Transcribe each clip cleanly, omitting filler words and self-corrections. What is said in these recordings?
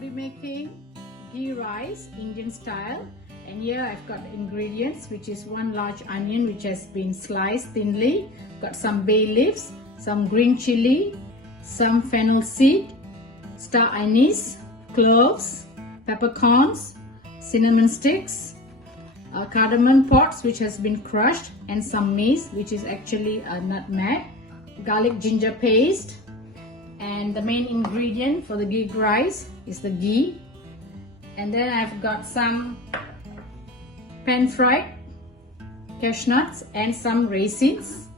be making ghee rice, Indian style. And here I've got the ingredients, which is 1 large onion which has been sliced thinly. Got some bay leaves, some green chilli, some fennel seed, star anise, cloves, peppercorns, cinnamon sticks, cardamom pods which has been crushed, and some mace which is actually a nutmeg, garlic ginger paste, and the main ingredient for the ghee rice is the ghee. And then I've got some pan-fried cashew nuts and some raisins.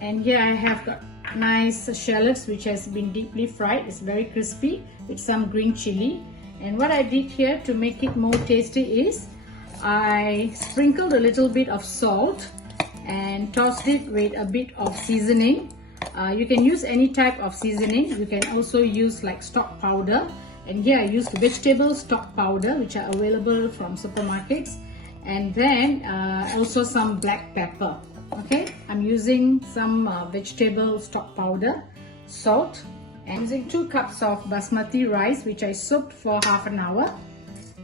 And here I have got nice shallots which has been deeply fried. It's very crispy with some green chili. And what I did here to make it more tasty is I sprinkled a little bit of salt and tossed it with a bit of seasoning. You can use any type of seasoning. You can also use like stock powder. And here I used vegetable stock powder which are available from supermarkets. And then also some black pepper. Okay, I'm using some vegetable stock powder, salt, and using 2 cups of basmati rice which I soaked for half an hour.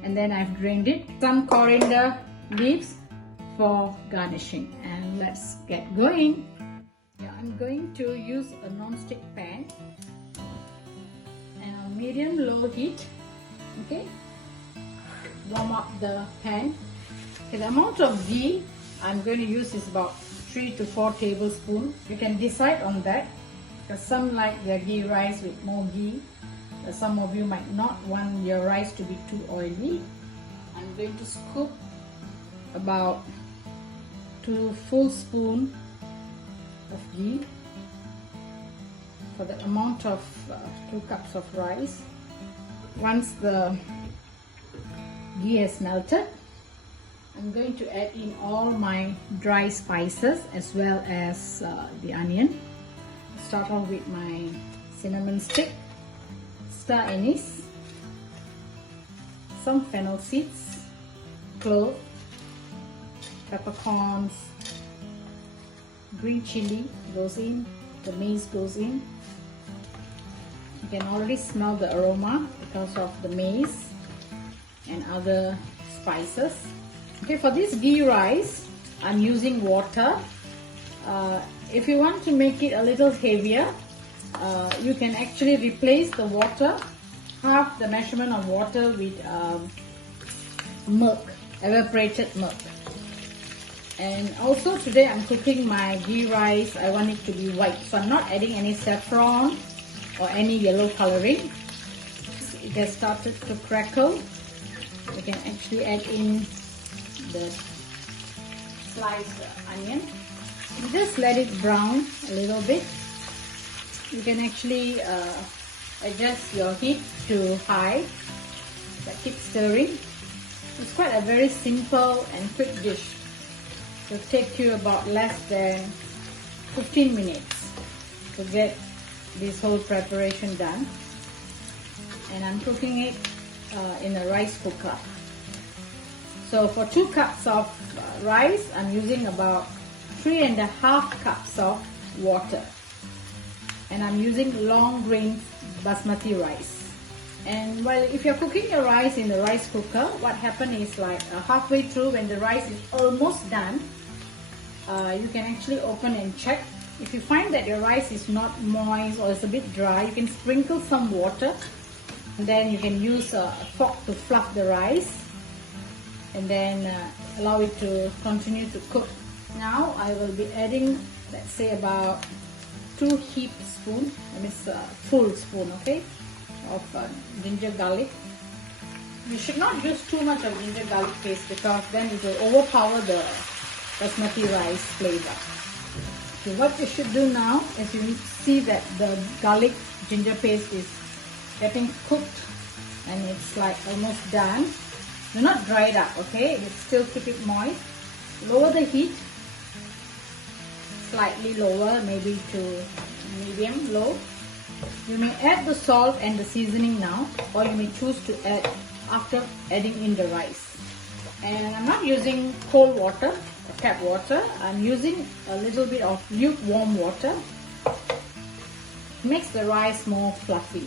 And then I've drained it. Some coriander leaves for garnishing. And let's get going. I'm going to use a non-stick pan and a medium-low heat. Okay, warm up the pan. Okay, the amount of ghee I'm going to use is about 3 to 4 tablespoons. You can decide on that because some like their ghee rice with more ghee. Some of you might not want your rice to be too oily. I'm going to scoop about 2 full spoons of ghee for the amount of 2 cups of rice. Once the ghee has melted, I'm going to add in all my dry spices as well as the onion. Start off with my cinnamon stick, star anise, some fennel seeds, cloves, peppercorns, green chili goes in, the mace goes in. You can already smell the aroma because of the mace and other spices. Okay, for this ghee rice, I'm using water. If you want to make it a little heavier, you can actually replace the water, half the measurement of water, with milk, evaporated milk. And also today I'm cooking my ghee rice. I want it to be white, so I'm not adding any saffron or any yellow coloring. It has started to crackle. You can actually add in the sliced onion. You just let it brown a little bit. You can actually adjust your heat to high, but keep stirring. It's quite a very simple and quick dish. It will take you about less than 15 minutes to get this whole preparation done. And I'm cooking it in a rice cooker. So for 2 cups of rice, I'm using about 3.5 cups of water. And I'm using long grain basmati rice. And well, if you're cooking your rice in the rice cooker, what happens is like halfway through, when the rice is almost done, you can actually open and check. If you find that your rice is not moist or it's a bit dry, you can sprinkle some water. And then you can use a fork to fluff the rice. And then allow it to continue to cook. Now I will be adding, let's say, about 2 heaped spoons, that means a full spoon, okay, of ginger garlic. You should not use too much of ginger garlic paste because then it will overpower the basmati rice flavor. Okay, what you should do now is you see that the garlic ginger paste is getting cooked and it's like almost done. Do not dry it up, okay? It's still keep it moist. Lower the heat, slightly lower, maybe to medium low. You may add the salt and the seasoning now, or you may choose to add after adding in the rice. And I'm not using cold water or tap water. I'm using a little bit of lukewarm water. It makes the rice more fluffy.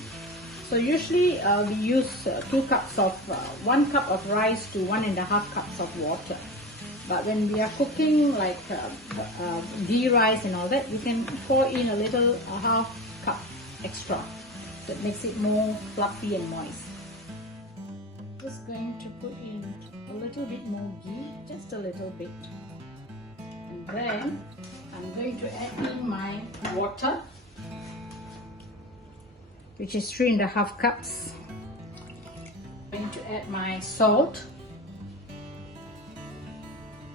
So usually we use 1 cup of rice to 1.5 cups of water. But when we are cooking like ghee rice and all that, you can pour in a little, a half cup extra. So it makes it more fluffy and moist. Just going to put in a little bit more ghee, just a little bit. And then I'm going to add in my water, which is 3.5 cups. I'm going to add my salt.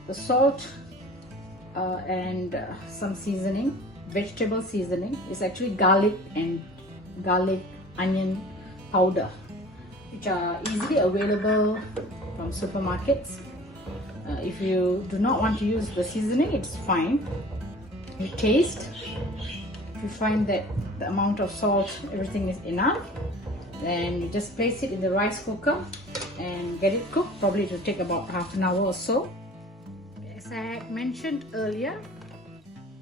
The salt and some seasoning, vegetable seasoning. Is actually garlic and onion powder, which are easily available from supermarkets. If you do not want to use the seasoning, it's fine. You taste. If you find that the amount of salt, everything is enough, then you just place it in the rice cooker and get it cooked. Probably it will take about half an hour or so. As I had mentioned earlier,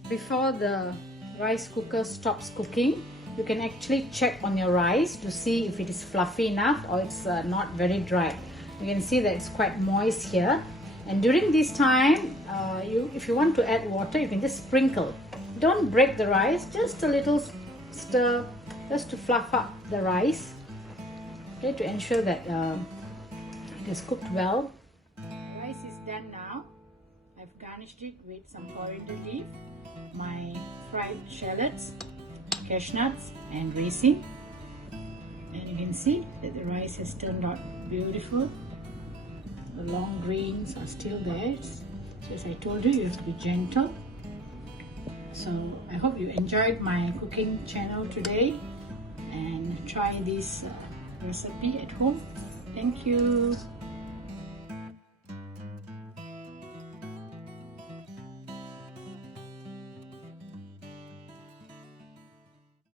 before the rice cooker stops cooking, you can actually check on your rice to see if it is fluffy enough or it's not very dry. You can see that it's quite moist here. And during this time, if you want to add water, you can just sprinkle. Don't break the rice, just a little stir, just to fluff up the rice, okay, to ensure that it is cooked well. The rice is done now. I've garnished it with some coriander leaf, my fried shallots, cashew nuts and raisin. And you can see that the rice has turned out beautiful. The long grains are still there. So as I told you, you have to be gentle. So I hope you enjoyed my cooking channel today and try this recipe at home. Thank you.